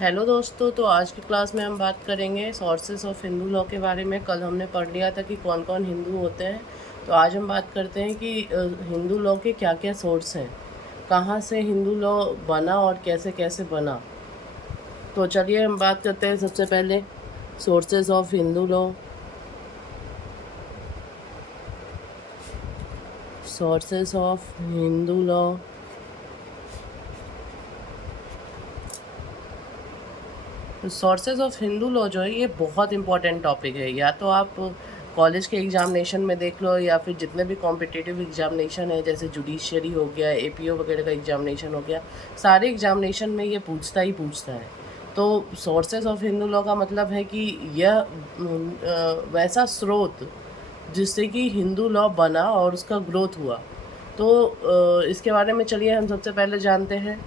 Hello दोस्तों, तो आज की क्लास में हम बात करेंगे सोर्सेस ऑफ हिंदू लॉ के बारे में। कल हमने पढ़ लिया था कि कौन कौन हिंदू होते हैं। तो आज हम बात करते हैं कि हिंदू लॉ के क्या क्या सोर्स हैं, कहाँ से हिंदू लॉ बना और कैसे कैसे बना। तो चलिए हम बात करते हैं सबसे पहले sources of Hindu law. Sources of Hindu law. Sources of Hindu law जो है ये बहुत इंपॉर्टेंट टॉपिक है। या तो आप कॉलेज के एग्जामिनेशन में देख लो, या फिर जितने भी कॉम्पिटिटिव एग्जामिनेशन है जैसे जुडिशियरी हो गया, एपीओ वगैरह का एग्जामिनेशन हो गया, सारे एग्जामिनेशन में ये पूछता ही पूछता है। तो सोर्सेज ऑफ हिंदू लॉ का मतलब है कि यह वैसा स्रोत जिससे कि हिंदू लॉ बना और उसका ग्रोथ हुआ। तो इसके बारे में चलिए हम सबसे पहले जानते हैं।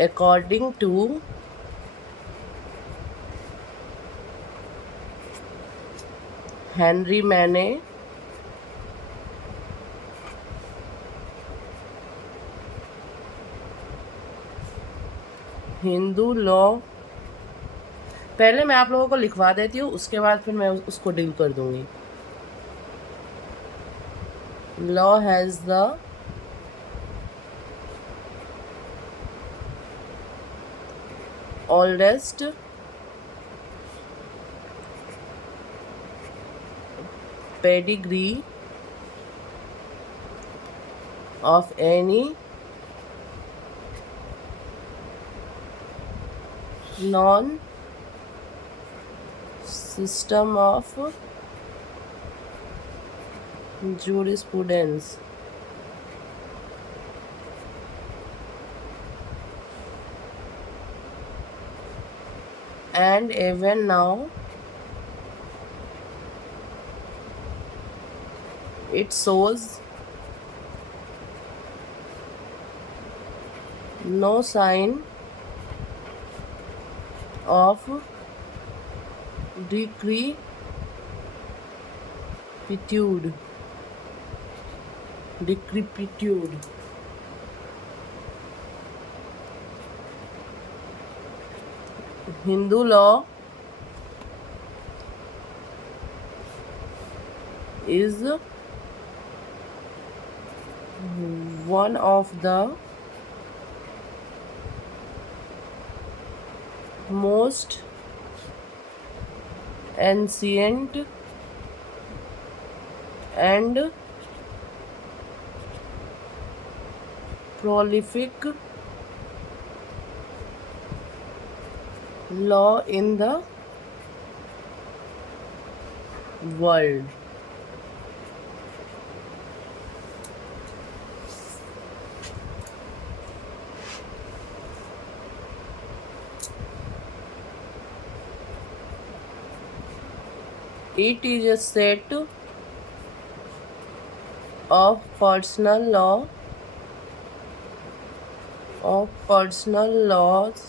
अकॉर्डिंग टू हेनरी मैने, हिंदू लॉ, पहले मैं आप लोगों को लिखवा देती हूँ, उसके बाद फिर मैं उसको डील कर दूंगी। Law has the oldest pedigree of any non system of jurisprudence. And even now it shows no sign of decrepitude. Hindu law is one of the most ancient and prolific law in the world. It is a set of personal laws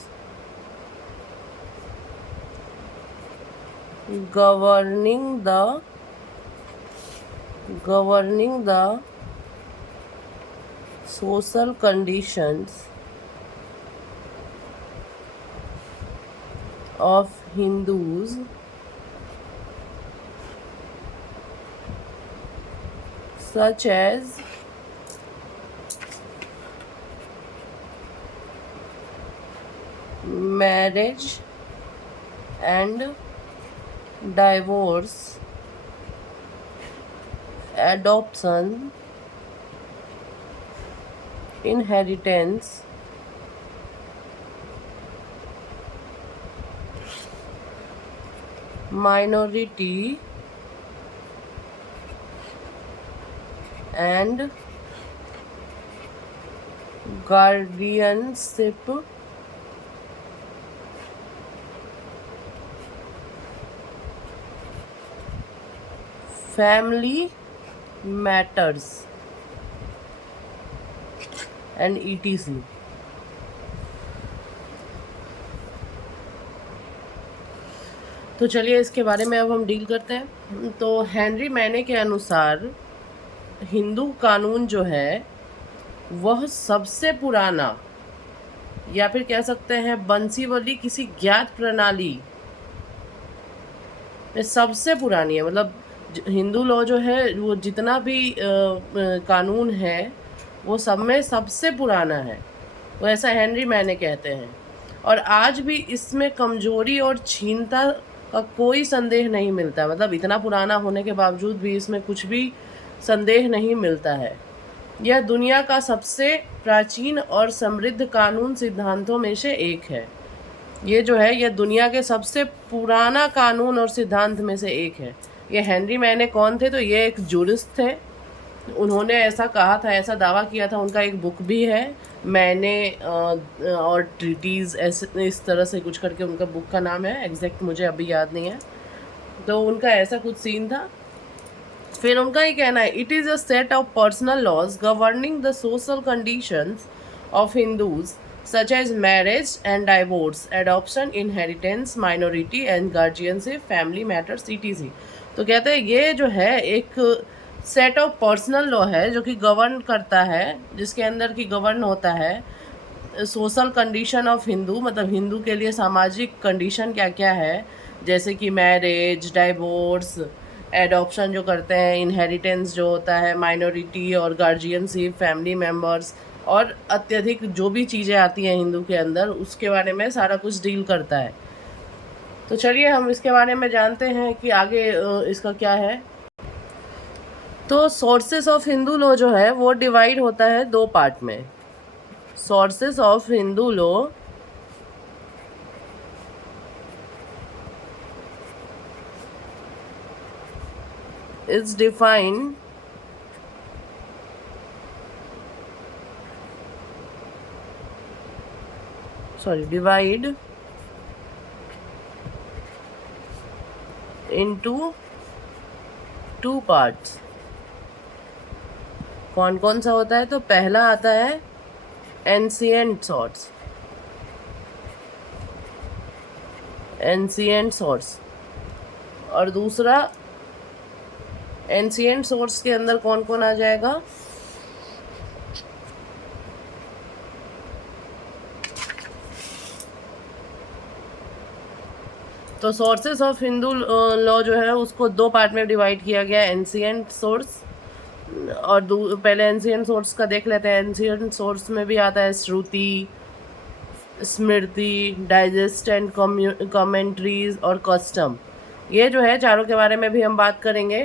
governing the social conditions of Hindus, such as marriage and divorce, adoption, inheritance, minority and guardianship, family matters and etc. तो चलिए इसके बारे में अब हम deal करते हैं। तो हेनरी मैने के अनुसार हिंदू कानून जो है वह सबसे पुराना, या फिर कह सकते हैं बंसीवली किसी ज्ञात प्रणाली में सबसे पुरानी है। मतलब हिंदू लॉ जो है वो जितना भी कानून है वो सब में सबसे पुराना है, वो ऐसा हेनरी मैने कहते हैं। और आज भी इसमें कमजोरी और क्षीणता का कोई संदेह नहीं मिलता। मतलब इतना पुराना होने के बावजूद भी इसमें कुछ भी संदेह नहीं मिलता है। यह दुनिया का सबसे प्राचीन और समृद्ध कानून सिद्धांतों में से एक है। ये जो है ये दुनिया के सबसे पुराना कानून और सिद्धांत में से एक है। ये हेनरी मैने कौन थे? तो ये एक जूरिस्ट थे। उन्होंने ऐसा कहा था, ऐसा दावा किया था। उनका एक बुक भी है, मैंने और ट्रीटीज़, ऐसे इस तरह से कुछ करके उनका बुक का नाम है, एग्जैक्ट मुझे अभी याद नहीं है। तो उनका ऐसा कुछ सीन था। फिर उनका ये कहना है, it is a set of personal laws governing the social conditions of Hindus such as marriage and divorce, adoption, inheritance, minority and guardianship, family matters, etc. तो कहते हैं ये जो है एक सेट ऑफ पर्सनल लॉ है जो कि गवर्न करता है, जिसके अंदर की गवर्न होता है सोशल कंडीशन ऑफ हिंदू। मतलब हिंदू के लिए सामाजिक कंडीशन क्या क्या है, जैसे कि मैरिज, डाइवोर्स, एडॉप्शन जो करते हैं, इनहेरिटेंस जो होता है, माइनॉरिटी और गार्जियनशिप, फैमिली मेम्बर्स, और अत्यधिक जो भी चीज़ें आती हैं हिंदू के अंदर, उसके बारे में सारा कुछ डील करता है। तो चलिए हम इसके बारे में जानते हैं कि आगे इसका क्या है। तो सोर्सेस ऑफ हिंदू लॉ जो है वो डिवाइड होता है दो पार्ट में। Sources of Hindu law is defined divide into two parts। कौन कौन सा होता है? तो पहला आता है एंशिएंट सोर्स, एंशिएंट सोर्स। और दूसरा एंशिएंट सोर्स के अंदर कौन कौन आ जाएगा? तो सोर्सेस ऑफ हिंदू लॉ जो है उसको दो पार्ट में डिवाइड किया गया है, एंशिएंट सोर्स और पहले एंशिएंट सोर्स का देख लेते हैं। एंशिएंट सोर्स में भी आता है श्रुति, स्मृति, डाइजेस्ट एंड कमेंट्रीज और कस्टम। ये जो है चारों के बारे में भी हम बात करेंगे।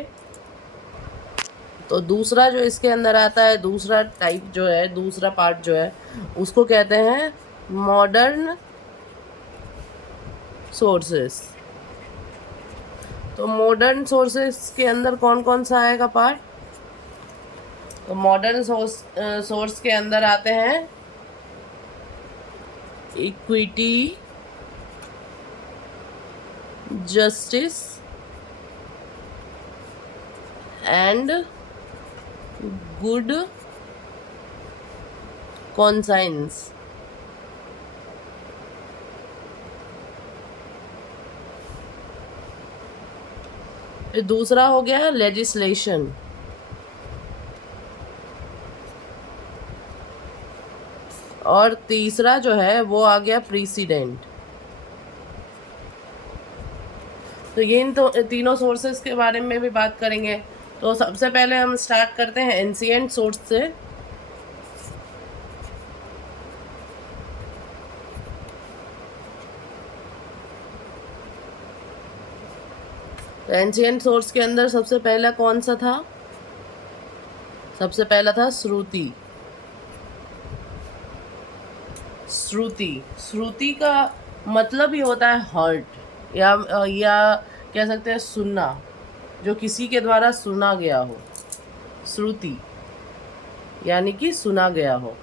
तो दूसरा जो इसके अंदर आता है, दूसरा टाइप जो है, दूसरा पार्ट जो है उसको कहते हैं मॉडर्न सोर्सेस। तो मॉडर्न सोर्सेस के अंदर कौन कौन सा आएगा पार्ट? तो मॉडर्न सोर्स के अंदर आते हैं equity, justice and good conscience. फिर दूसरा हो गया लेजिस्लेशन, और तीसरा जो है वो आ गया प्रीसिडेंट। तो ये इन तीनों सोर्सेस के बारे में भी बात करेंगे। तो सबसे पहले हम स्टार्ट करते हैं एंशिएंट सोर्स से। तो एंशिएंट सोर्स के अंदर सबसे पहला कौन सा था? सबसे पहला था श्रुति। श्रुति, श्रुति का मतलब ही होता है हर्ट, या कह सकते हैं सुनना, जो किसी के द्वारा सुना गया हो। श्रुति यानी कि सुना गया हो।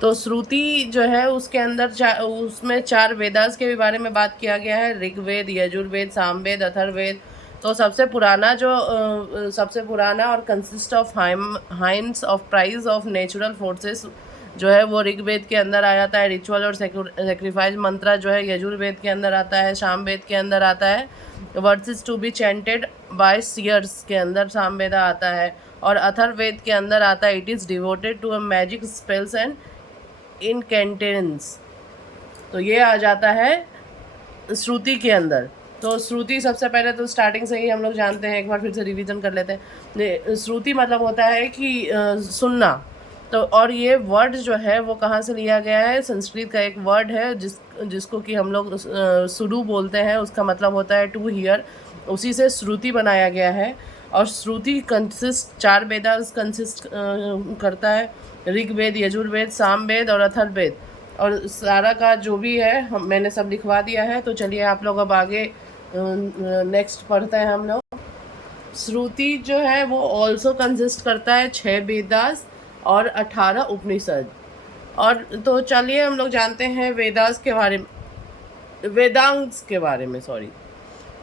तो श्रुति जो है उसके अंदर उसमें 4 वेदास के भी बारे में बात किया गया है, ऋग्वेद, यजुर्वेद, सामवेद, अथर्ववेद। तो सबसे पुराना और consist of hymns of praise of natural forces जो है वो ऋग्वेद के अंदर आ जाता है। रिचुअल और सेक्रीफाइस मंत्र जो है यजुर्वेद के अंदर आता है, सामवेद के अंदर आता है। Verses to be chanted by seers के अंदर सामवेदा आता है, और अथर्ववेद के अंदर आता है it is devoted to a magic spells and incantations. तो ये आ जाता है श्रुति के अंदर। तो श्रुति सबसे पहले तो स्टार्टिंग से ही हम लोग जानते हैं, एक बार फिर से रिवीजन कर लेते हैं। श्रुति मतलब होता है कि सुनना। तो और ये वर्ड जो है वो कहाँ से लिया गया है? संस्कृत का एक वर्ड है जिसको कि हम लोग सुडु बोलते हैं, उसका मतलब होता है टू हियर। उसी से श्रुति बनाया गया है। और श्रुति कंसिस्ट 4 वेदास कंसिस्ट करता है, ऋग्वेद, यजुर्वेद, सामवेद और अथर्ववेद। और सारा का जो भी है मैंने सब लिखवा दिया है। तो चलिए आप लोग अब आगे नेक्स्ट पढ़ते हैं हम लोग। श्रुति जो है वो ऑल्सो कंसिस्ट करता है 6 वेदास और 18 उपनिषद। और तो चलिए हम लोग जानते हैं वेदास के बारे में, वेदांग के बारे में,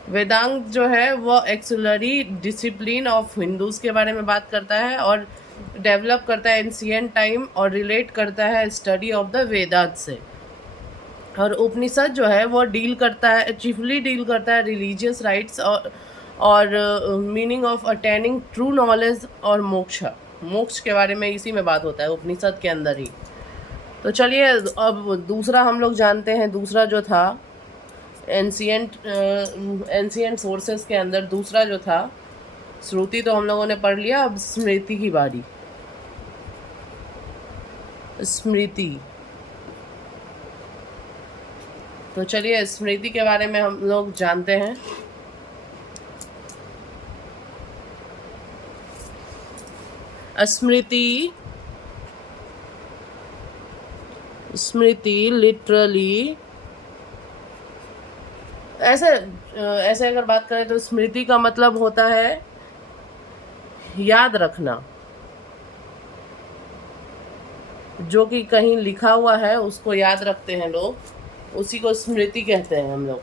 वेदांग जो है वो एक्सुलरी डिसिप्लिन ऑफ हिंदूज के बारे में बात करता है और डेवलप करता है एंशिएंट टाइम और रिलेट करता है स्टडी ऑफ द वेदास से। और उपनिषद जो है वो चीफली डील करता है रिलीजियस राइट्स और meaning of attaining true knowledge और मोक्ष के बारे में इसी में बात होता है उपनिषद के अंदर ही। तो चलिए अब दूसरा हम लोग जानते हैं। दूसरा जो था एंशिएंट सोर्सेस के अंदर दूसरा जो था श्रुति तो हम लोगों ने पढ़ लिया। अब स्मृति की बारी। स्मृति, तो चलिए स्मृति के बारे में हम लोग जानते हैं। स्मृति लिटरली ऐसे अगर बात करें तो स्मृति का मतलब होता है याद रखना। जो कि कहीं लिखा हुआ है उसको याद रखते हैं लोग, उसी को स्मृति कहते हैं हम लोग।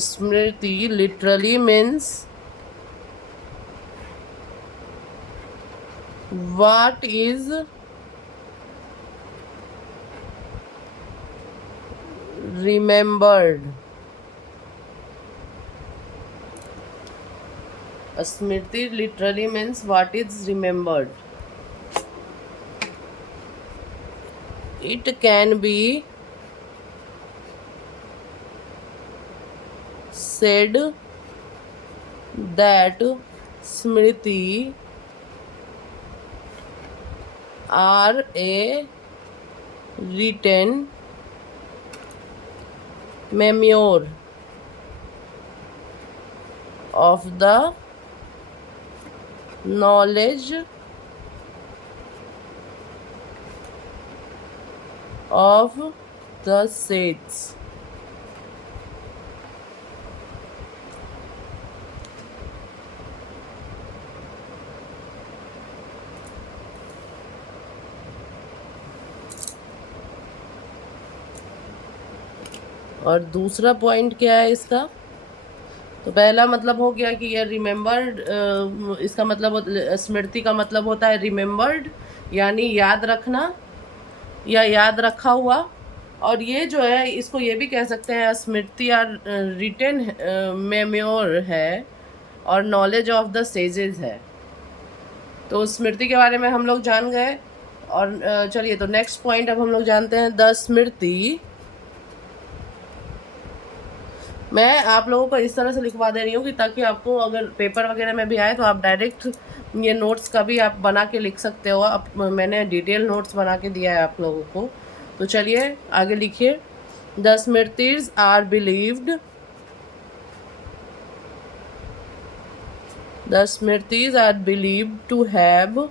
Smriti literally means what is remembered। स्मृति literally means what is remembered. It can be said that smriti are a written memoir of the knowledge of the sages। और दूसरा पॉइंट क्या है इसका? तो पहला मतलब हो गया कि ये रिमेम्बर्ड, इसका मतलब स्मृति का मतलब होता है रिमेम्बर्ड यानी याद रखना या याद रखा हुआ। और ये जो है इसको ये भी कह सकते हैं स्मृति और रिटन मेमोर है और नॉलेज ऑफ द सेजेस है। तो स्मृति के बारे में हम लोग जान गए। और चलिए तो नेक्स्ट पॉइंट अब हम लोग जानते हैं द स्मृति। मैं आप लोगों को इस तरह से लिखवा दे रही हूँ कि ताकि आपको अगर पेपर वगैरह में भी आए तो आप डायरेक्ट ये नोट्स का भी आप बना के लिख सकते हो। अब मैंने डिटेल नोट्स बना के दिया है आप लोगों को। तो चलिए आगे लिखिए। The Smritis are believed, the Smritis are believed to have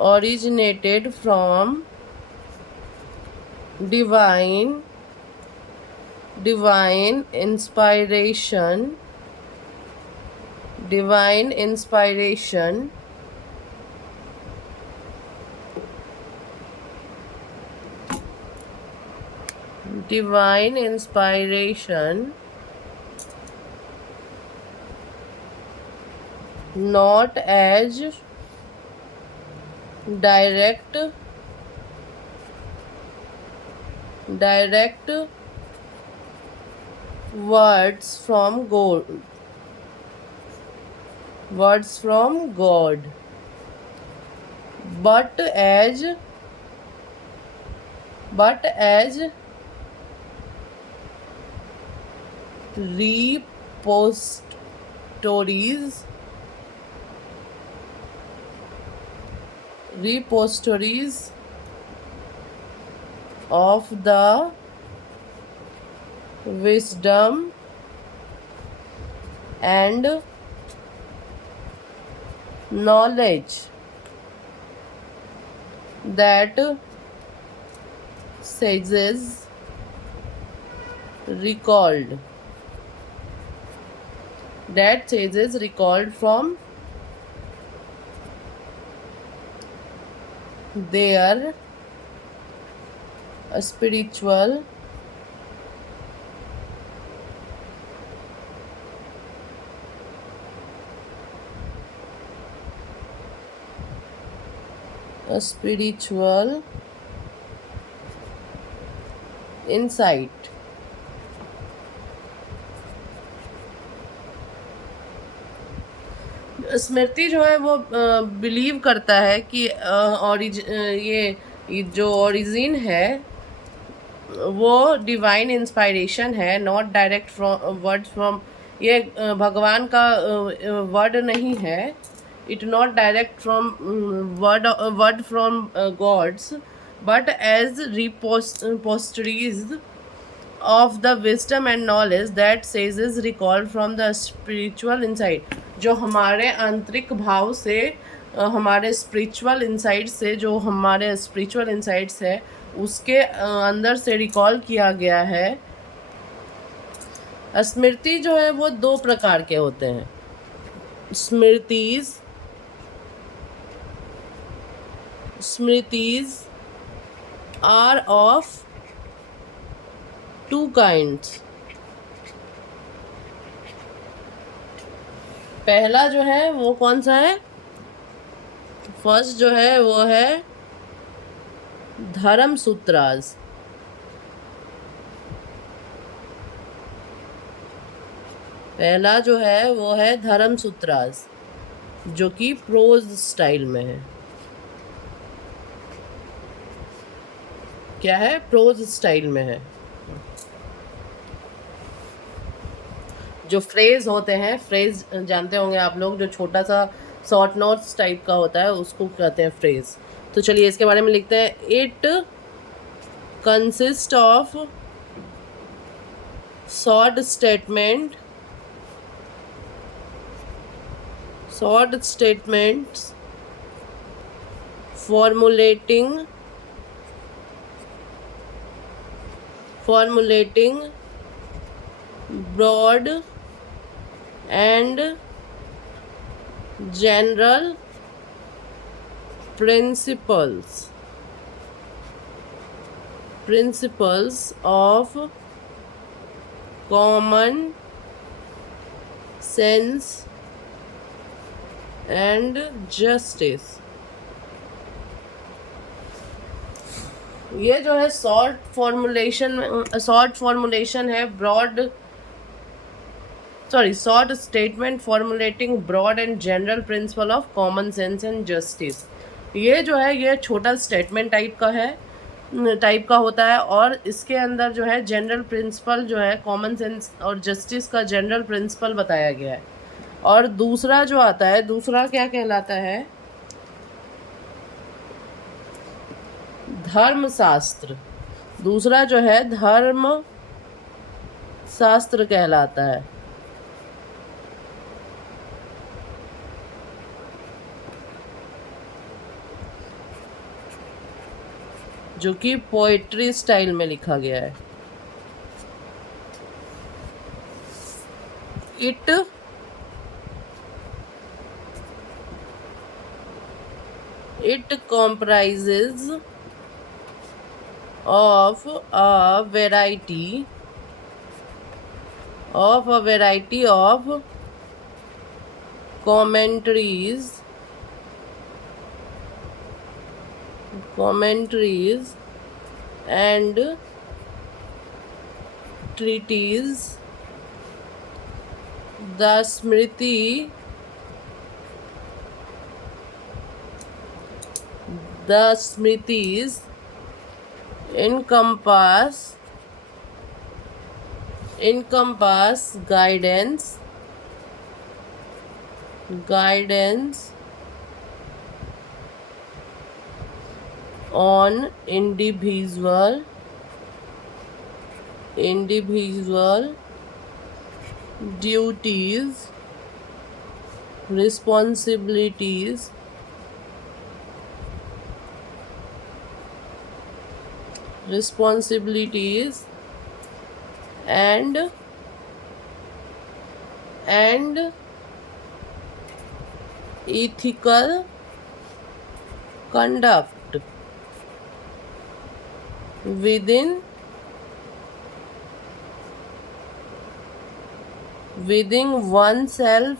originated from divine inspiration divine inspiration not as direct words from God, but as repositories of the wisdom and knowledge that sages recalled from their spiritual insight. स्मृति जो है वो believe करता है कि ये जो origin है वो डिवाइन इंस्पायरेशन है, नॉट डायरेक्ट वर्ड फ्रॉम, ये भगवान का वर्ड नहीं है, it not direct from word from gods, but as repositories of the wisdom and knowledge that sages recalled from the spiritual insight, जो हमारे आंतरिक भाव से हमारे स्पिरिचुअल इंसाइट से, जो हमारे स्पिरिचुअल इंसाइट्स है उसके अंदर से रिकॉल किया गया है। स्मृति जो है वो दो प्रकार के होते हैं। Smritis are of two kinds. पहला जो है वो कौन सा है? फर्स्ट जो है वो है धर्म सूत्रास। पहला जो है वो है धर्म सूत्रास, जो कि प्रोज स्टाइल में है। क्या है? प्रोज स्टाइल में है। जो फ्रेज होते हैं, फ्रेज जानते होंगे आप लोग, जो छोटा सा शॉर्ट नोट्स टाइप का होता है उसको कहते हैं फ्रेज। तो चलिए इसके बारे में लिखते हैं। It consist of short statements formulating broad and general principles of common sense and justice। ये जो है शॉर्ट फॉर्मुलेशन है, short statement formulating broad and general principle of common sense and justice. ये जो है ये छोटा स्टेटमेंट टाइप का होता है, और इसके अंदर जो है जनरल प्रिंसिपल जो है कॉमन सेंस और जस्टिस का जनरल प्रिंसिपल बताया गया है। और दूसरा जो आता है, दूसरा क्या कहलाता है? धर्मशास्त्र। दूसरा जो है धर्म शास्त्र कहलाता है, जो कि पोएट्री स्टाइल में लिखा गया है। It comprises of a variety of commentaries and treatises. The Smritis encompass guidance on individual duties, responsibilities, and ethical conduct within oneself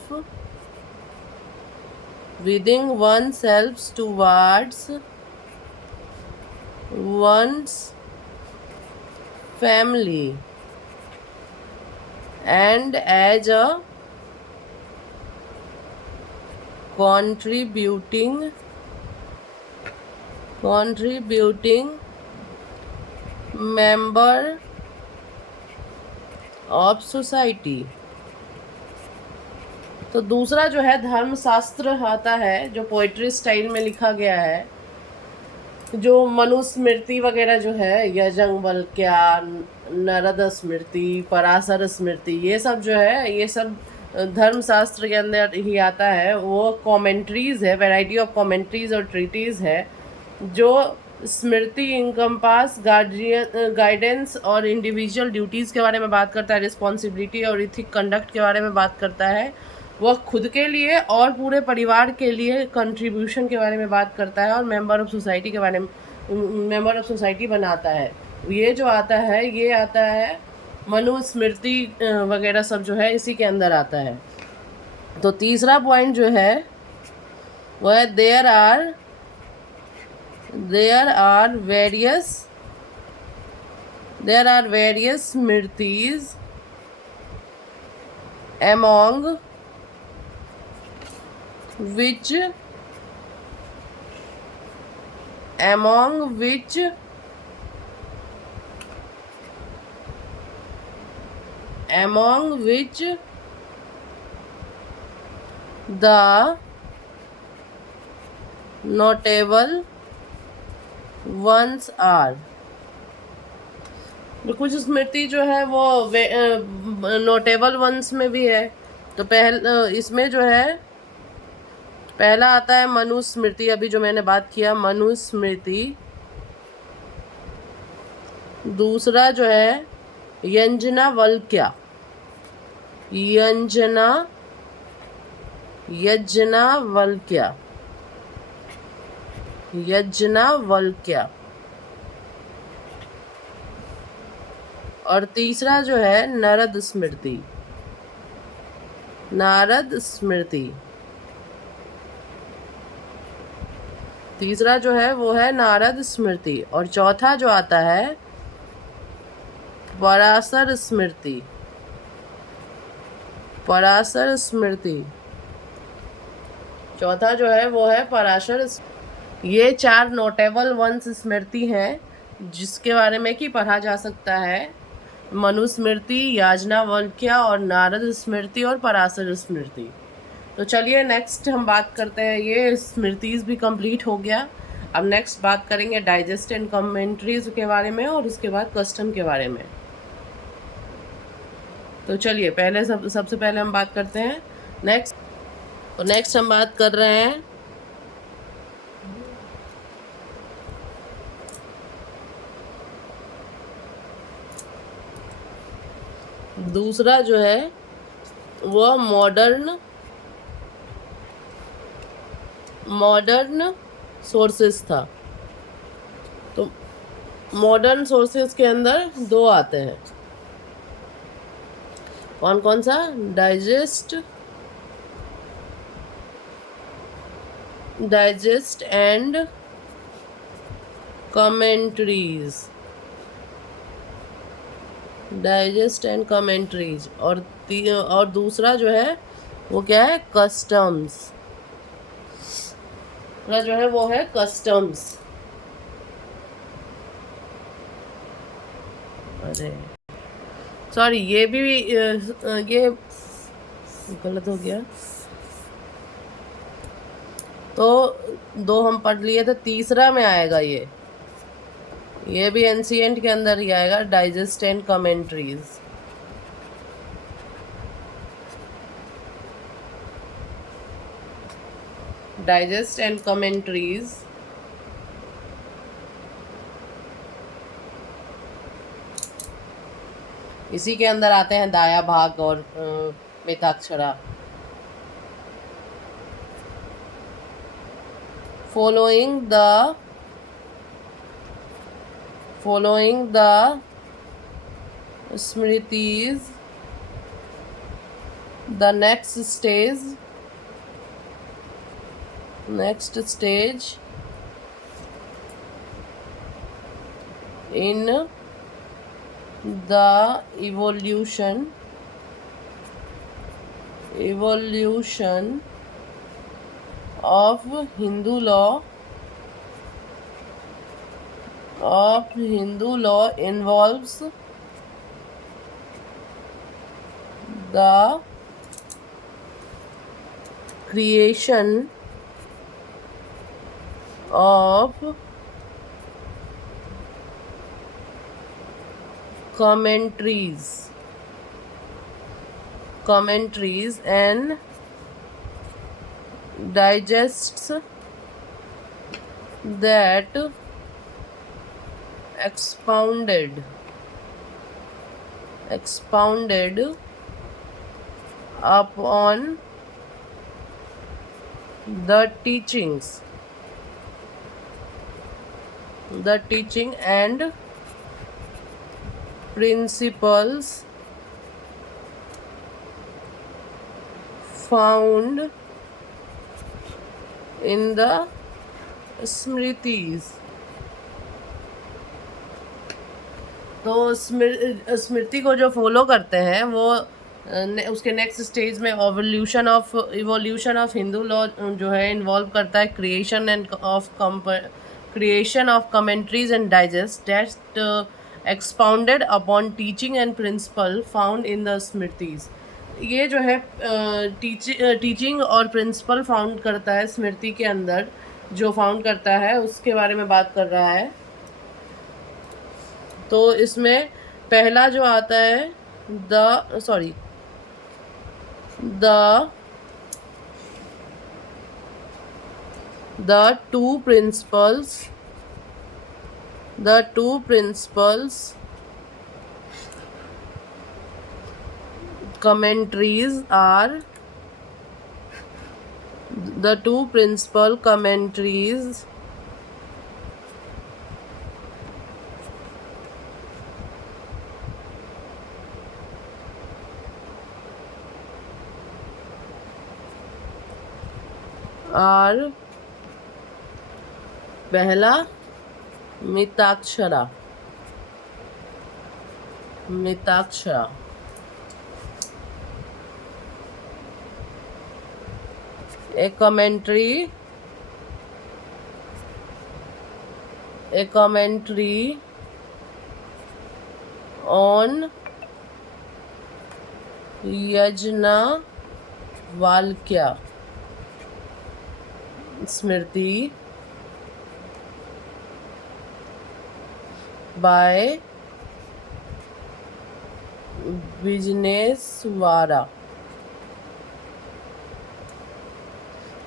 towards one's family, and as a contributing member of society. तो दूसरा जो है धर्मशास्त्र आता है, जो poetry style में लिखा गया है, जो मनुस्मृति वगैरह जो है, यजंगवल्क्या, नारद स्मृति, पराशर स्मृति, ये सब जो है, ये सब धर्मशास्त्र के अंदर ही आता है. वो कमेंट्रीज़ है, वैरायटी ऑफ कमेंट्रीज़ और ट्रीटीज़ है, जो स्मृति इनकम्पास गाइडेंस और इंडिविजुअल ड्यूटीज़ के बारे में बात करता है, रिस्पॉन्सिबिलिटी और इथिक कंडक्ट के बारे में बात करता है. वह खुद के लिए और पूरे परिवार के लिए कंट्रीब्यूशन के बारे में बात करता है, और मेंबर ऑफ सोसाइटी के बारे में, मेंबर ऑफ सोसाइटी बनाता है. ये जो आता है, ये आता है मनुस्मृति वगैरह सब जो है इसी के अंदर आता है. तो तीसरा पॉइंट जो है वह है there are various Smritis among which the notable ones are. कुछ स्मृति जो है वो नोटेबल वंस में भी है. तो इसमें जो है पहला आता है मनुस्मृति, अभी जो मैंने बात किया मनुस्मृति. दूसरा जो है यज्ञवल्क्या, और तीसरा जो है नारद स्मृति. तीसरा जो है वो है नारद स्मृति, और चौथा जो आता है पराशर स्मृति. चौथा जो है वो है पराशर. ये 4 नोटेबल वंस स्मृति हैं जिसके बारे में कि पढ़ा जा सकता है. मनुस्मृति, याज्ञवल्क्या और नारद स्मृति और पराशर स्मृति. तो चलिए नेक्स्ट हम बात करते हैं. ये स्मृतिज भी कंप्लीट हो गया. अब नेक्स्ट बात करेंगे डाइजेस्ट एंड कमेंट्रीज के बारे में, और उसके बाद कस्टम के बारे में. तो चलिए पहले सबसे पहले हम बात करते हैं नेक्स्ट हम बात कर रहे हैं दूसरा जो है वह मॉडर्न सोर्सेस था. तो मॉडर्न सोर्सेस के अंदर दो आते हैं, कौन कौन सा? Digest and commentaries, digest and commentaries, और दूसरा जो है वो क्या है? कस्टम्स। दूसरा जो है वो है कस्टम्स। अरे सॉरी, ये भी ये गलत हो गया। तो दो हम पढ़ लिए थे, तीसरा में आएगा ये भी एंशिएंट के अंदर ही आएगा, digest and commentaries. Digest and commentaries इसी के अंदर आते हैं दाया भाग और Mitakshara. following the smritis, the next stage in the evolution of Hindu law involves the creation of commentaries and digests that expounded upon the teaching and principles found in the smritis. तो स्मृति को जो फॉलो करते हैं वो उसके नेक्स्ट स्टेज में evolution of Hindu law जो है इन्वॉल्व करता है creation of commentaries and digest that expounded upon teaching and principle found in the Smritis. ये जो है टीचिंग और प्रिंसिपल फाउंड करता है स्मृति के अंदर, जो फाउंड करता है उसके बारे में बात कर रहा है। तो इसमें पहला जो आता है the two principles commentaries are the two principal commentaries are पहला Mitakshara a commentary on Yajnavalkya Smriti by विजनेस्वारा।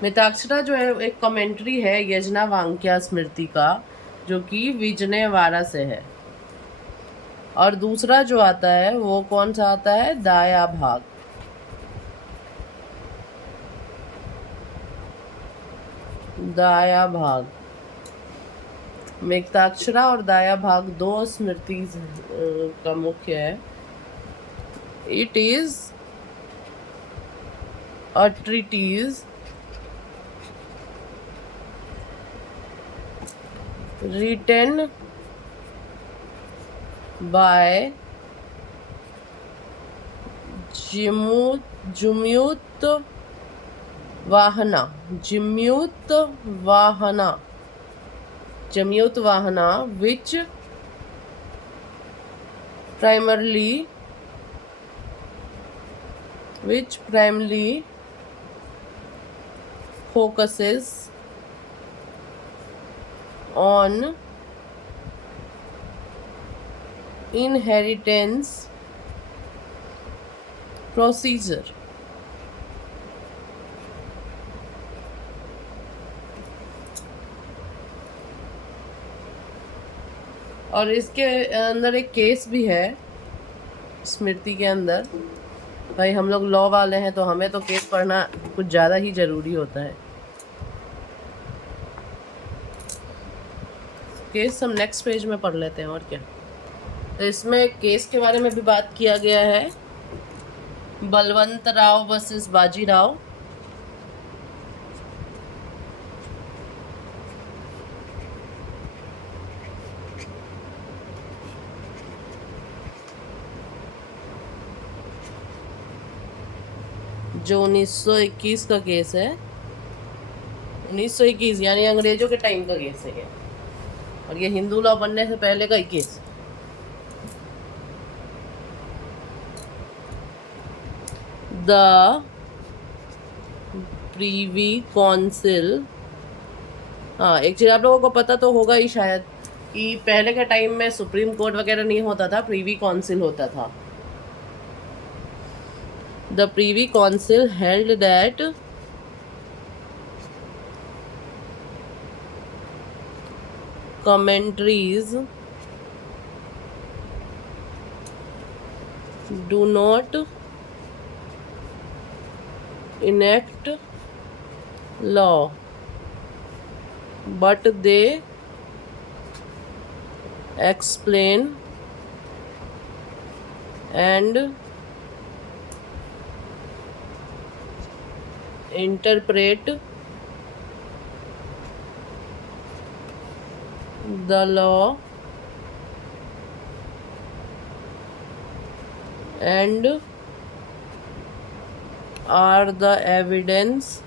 Mitakshara जो है एक कमेंट्री है यजनावांक्या स्मृति का, जो कि विजयवाड़ा से है। और दूसरा जो आता है वो कौन सा आता है? दाया भाग। मेघताक्षरा और दाया भाग दो स्मृति का मुख्य है। It is a treatise written by Jimyut Vahana, which primarily focuses on inheritance procedure. और इसके अंदर एक केस भी है स्मृति के अंदर। भाई हम लोग लॉ वाले हैं तो हमें तो केस पढ़ना कुछ ज़्यादा ही ज़रूरी होता है। केस हम नेक्स्ट पेज में पढ़ लेते हैं और क्या। तो इसमें केस के बारे में भी बात किया गया है, बलवंत राव वर्सेस बाजीराव। जो 1921 का केस है, 1921 यानी अंग्रेजों के टाइम का केस है ये, और ये हिंदू लॉ बनने से पहले का ही केस। द प्रीवी काउंसिल, हाँ एक चीज़ आप लोगों को पता तो होगा ही शायद कि पहले के टाइम में सुप्रीम कोर्ट वगैरह नहीं होता था, प्रीवी काउंसिल होता था। The Privy Council held that commentaries do not enact law, but they explain and interpret the law and are the evidence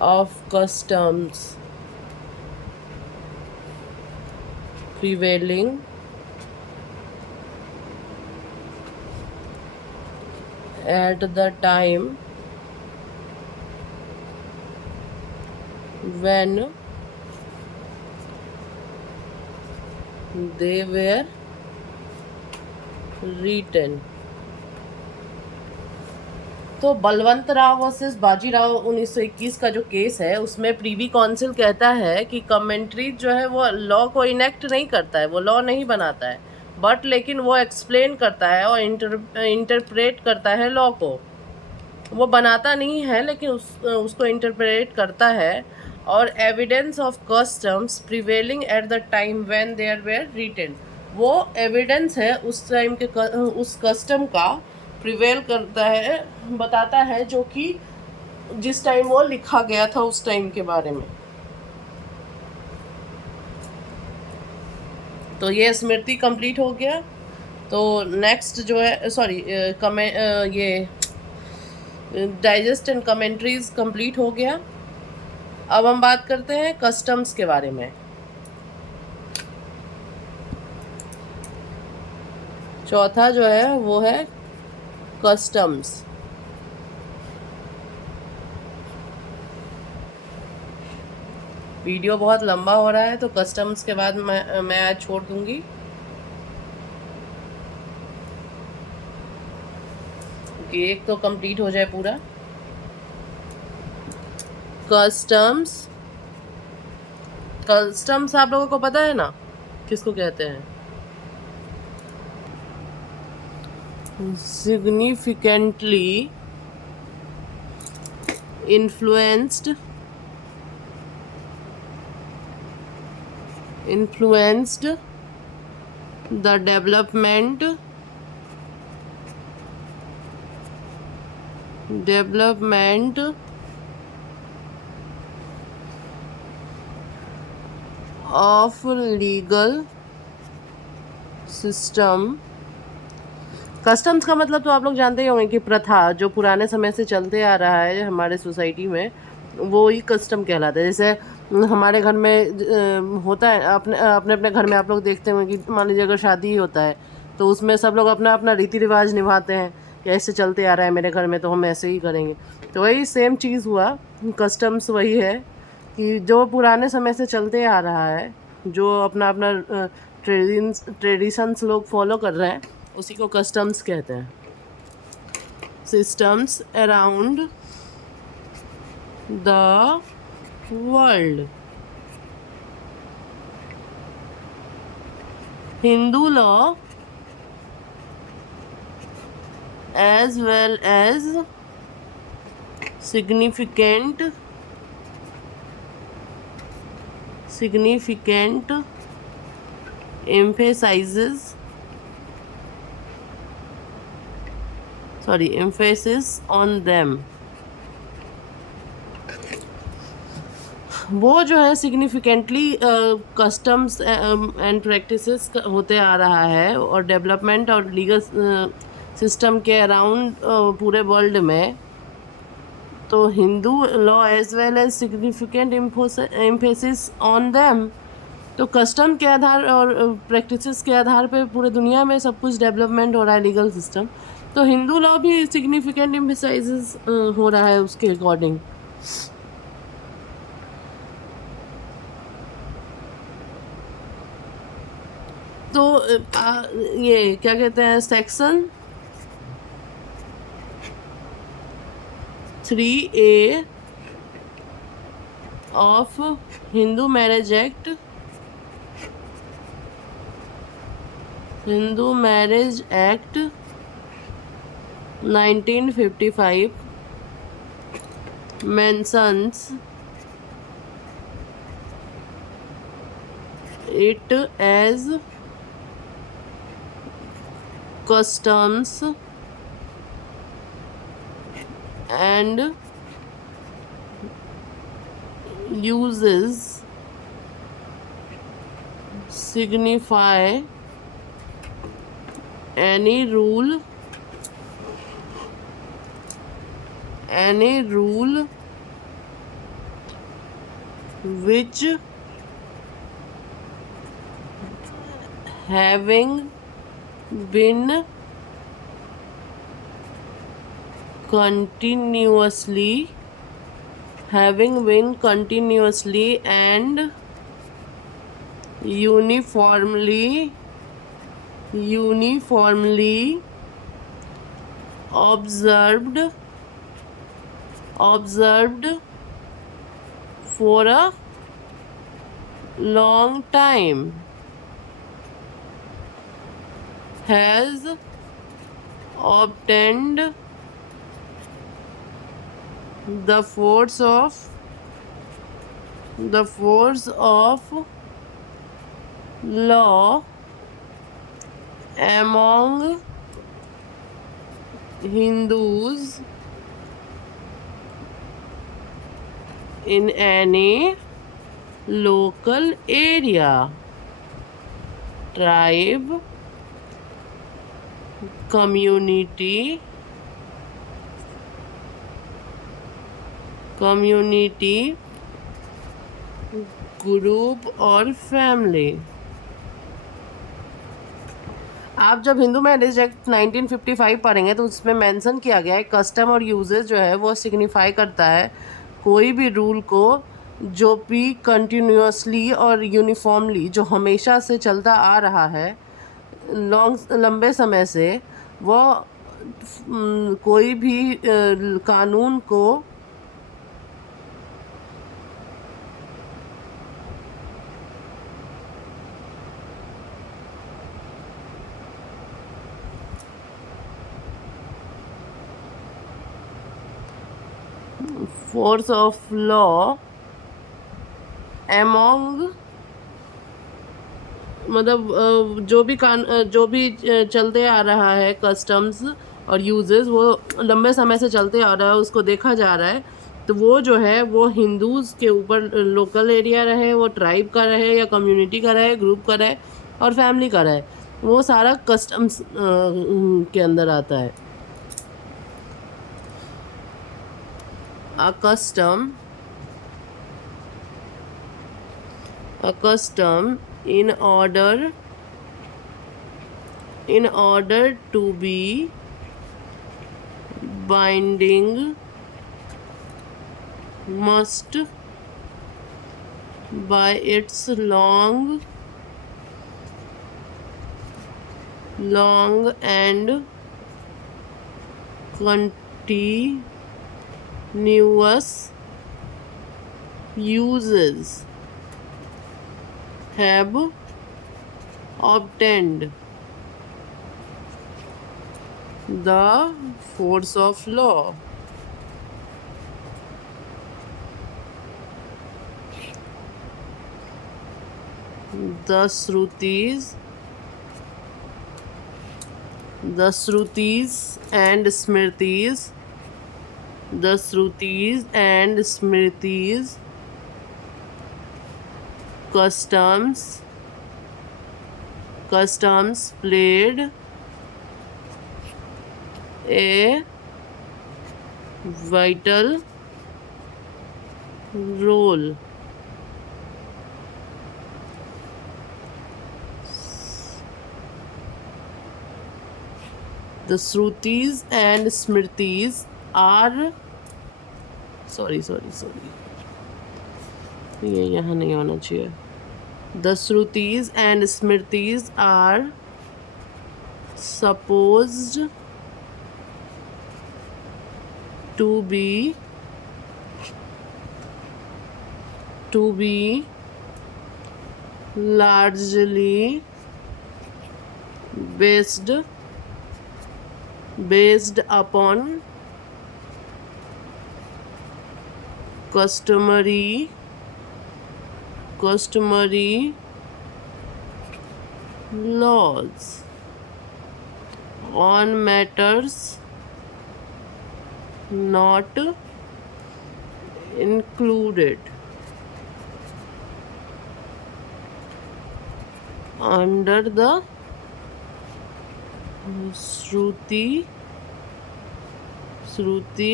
of customs prevailing at the time when they were written। तो Balwant Rao versus Bajirao 1921 का जो case है उसमें Privi council कहता है कि commentary जो है वो लॉ को इनेक्ट नहीं करता है, वो लॉ नहीं बनाता है, बट लेकिन वो एक्सप्लेन करता है और इंटरप्रेट करता है लॉ को। वो बनाता नहीं है लेकिन उसको इंटरप्रेट करता है। और evidence of customs prevailing at the time when there were written, वो एविडेंस है उस टाइम के उस कस्टम का प्रिवेल करता है, बताता है जो कि जिस टाइम वो लिखा गया था उस टाइम के बारे में। तो ये स्मृति कंप्लीट हो गया। तो नेक्स्ट जो है ये डाइजेस्ट एंड कमेंट्रीज कंप्लीट हो गया। अब हम बात करते हैं कस्टम्स के बारे में। चौथा जो है वो है कस्टम्स। वीडियो बहुत लंबा हो रहा है तो कस्टम्स के बाद मैं आज छोड़ दूंगी। कि एक तो कंप्लीट हो जाए पूरा। कस्टम्स आप लोगों को पता है ना किसको कहते हैं? Significantly influenced the development of legal system। Customs का मतलब तो आप लोग जानते ही होंगे कि प्रथा जो पुराने समय से चलते आ रहा है हमारे सोसाइटी में, वो ही कस्टम कहलाता है। जैसे हमारे घर में होता है, अपने अपने अपने घर में आप लोग देखते होंगे कि मान लीजिए अगर शादी ही होता है तो उसमें सब लोग अपना अपना रीति रिवाज निभाते हैं कि ऐसे चलते आ रहा है मेरे घर में तो हम ऐसे ही करेंगे। तो वही सेम चीज़ हुआ, कस्टम्स वही है कि जो पुराने समय से चलते आ रहा है, जो अपना अपना ट्रेडिशंस लोग फॉलो कर रहे हैं, उसी को कस्टम्स कहते हैं। Systems around the world. Hindu law as well as significant emphasis on them। वो जो है सिग्निफिकेंटली कस्टम्स एंड प्रैक्टिसेस होते आ रहा है, और डेवलपमेंट और लीगल सिस्टम के अराउंड पूरे वर्ल्ड में। तो Hindu law as well as significant emphasis on them, तो कस्टम के आधार और प्रैक्टिसेस के आधार पे पूरे दुनिया में सब कुछ डेवलपमेंट हो रहा है लीगल सिस्टम। तो हिंदू लॉ भी सिग्निफिकेंट एम्फेसाइजेस हो रहा है उसके अकॉर्डिंग। तो ये क्या कहते हैं, section 3A of Hindu marriage act 1955 mentions it as customs and uses signify any rule which having been continuously and uniformly observed for a long time has obtained the force of law among Hindus in any local area, tribe, community, group और family. आप जब Hindu marriage act 1955 पढ़ेंगे तो उसमें mention किया गया है custom और यूजेस जो है वो सिग्निफाई करता है कोई भी रूल को जो भी कंटिन्यूसली और यूनिफॉर्मली, जो हमेशा से चलता आ रहा है लंबे समय से, वो कोई भी कानून को force of law among, मतलब जो भी चलते आ रहा है कस्टम्स और यूजेस, वो लंबे समय से चलते आ रहा है, उसको देखा जा रहा है, तो वो जो है वो हिंदूज़ के ऊपर, लोकल एरिया रहे, वो ट्राइब का रहे या कम्युनिटी का रहे, ग्रुप का रहे और फैमिली का रहे, वो सारा कस्टम्स के अंदर आता है. A custom in order to be binding must by its long and continuous uses have obtained the force of law. The Shrutis and Smritis, customs played a vital role the Shrutis and Smritis are, sorry, ये यहाँ नहीं होना चाहिए. The Shrutis and Smritis are supposed to be largely based upon customary laws on matters not included under the Shruti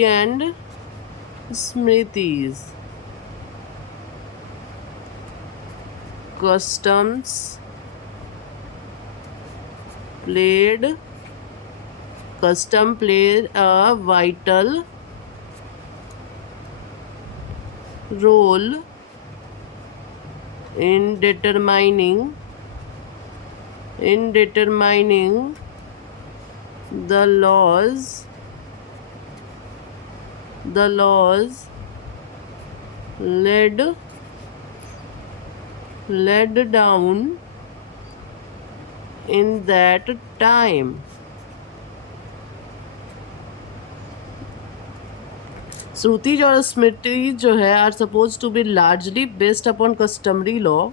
and Smritis. Customs played a vital role in determining the laws laid down in that time. श्रुति और स्मृति जो है are suppose to be largely based upon customary law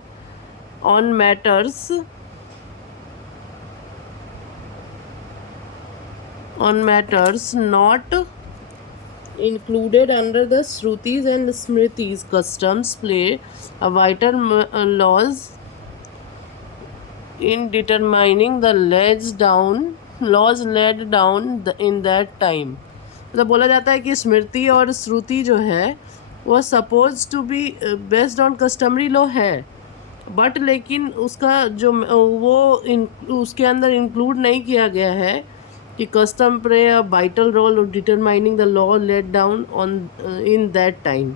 on matters not included under the Shrutis and Smritis. Customs play a vital laws in determining the laws laid down in that time. मतलब बोला जाता है कि स्मृति और श्रुति जो है वो suppose to be based on customary law है, बट लेकिन उसका जो उसके अंदर इंक्लूड नहीं किया गया है कि custom play a vital role determining the law laid down on in that time.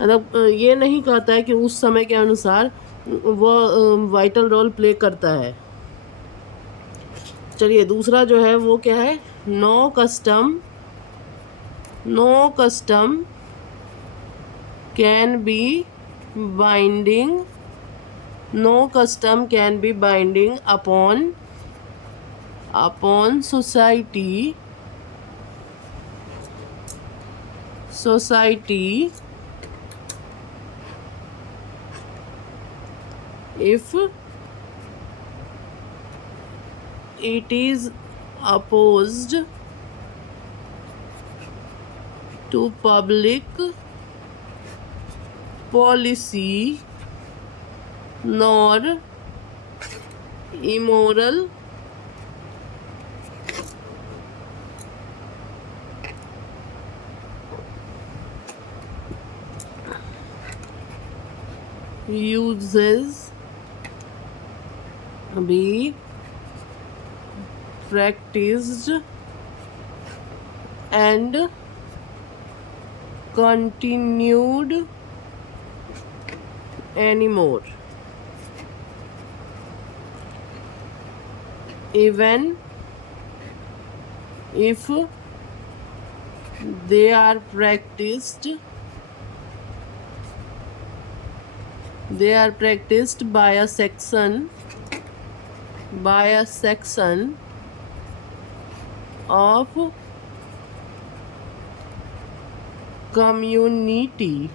मतलब ये नहीं कहता है कि उस समय के अनुसार वो वाइटल रोल प्ले करता है. चलिए दूसरा जो है वो क्या है, no custom can be binding upon society society if it is opposed to public policy nor immoral uses be practiced and continued anymore, even if they are practiced by a section of community,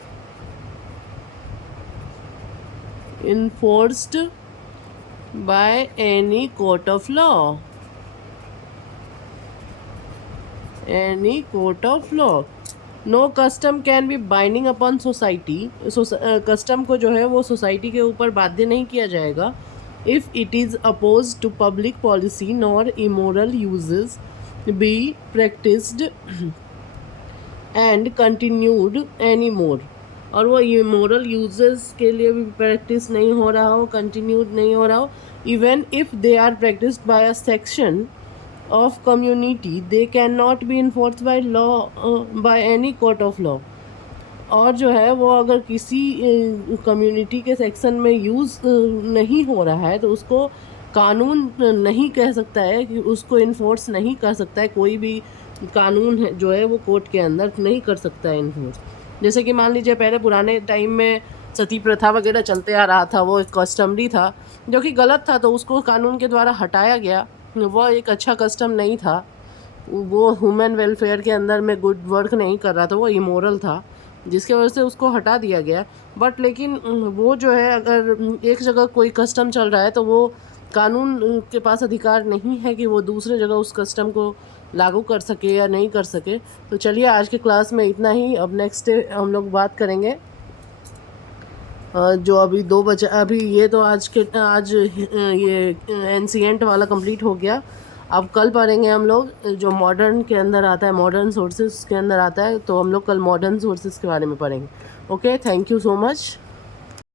they cannot be enforced by any court of law. No custom can be binding upon society. Custom को जो है वो society के ऊपर बाध्य नहीं किया जाएगा. If it is opposed to public policy nor immoral uses be practiced and continued anymore. और वो immoral uses के लिए भी प्रैक्टिस नहीं हो रहा हो, continued नहीं हो रहा हो. Even if they are practiced by a section of community, they cannot be enforced by law by any court of law. और जो है वो अगर किसी कम्युनिटी के सेक्शन में यूज़ नहीं हो रहा है तो उसको कानून नहीं कह सकता है कि उसको इन्फोर्स नहीं कर सकता है. कोई भी कानून है जो है वो कोर्ट के अंदर नहीं कर सकता है इन्फोर्स. जैसे कि मान लीजिए पहले पुराने टाइम में सती प्रथा वगैरह चलते आ रहा था, वो एक कस्टमरी था जो कि गलत था, तो उसको कानून के द्वारा हटाया गया. वो एक अच्छा कस्टम नहीं था, वो ह्यूमन वेलफेयर के अंदर में गुड वर्क नहीं कर रहा था, वो इमोरल था, जिसके वजह से उसको हटा दिया गया. बट लेकिन वो जो है अगर एक जगह कोई कस्टम चल रहा है तो वो कानून के पास अधिकार नहीं है कि वो दूसरे जगह उस कस्टम को लागू कर सके या नहीं कर सके. तो चलिए आज के क्लास में इतना ही. अब नेक्स्ट डे हम लोग बात करेंगे जो अभी 2 बजे, अभी ये तो आज ये एंशिएंट वाला कंप्लीट हो गया. अब कल पढ़ेंगे हम लोग जो मॉडर्न के अंदर आता है, मॉडर्न सोर्सेज के अंदर आता है, तो हम लोग कल मॉडर्न सोर्सेज के बारे में पढ़ेंगे. Okay, thank you so much.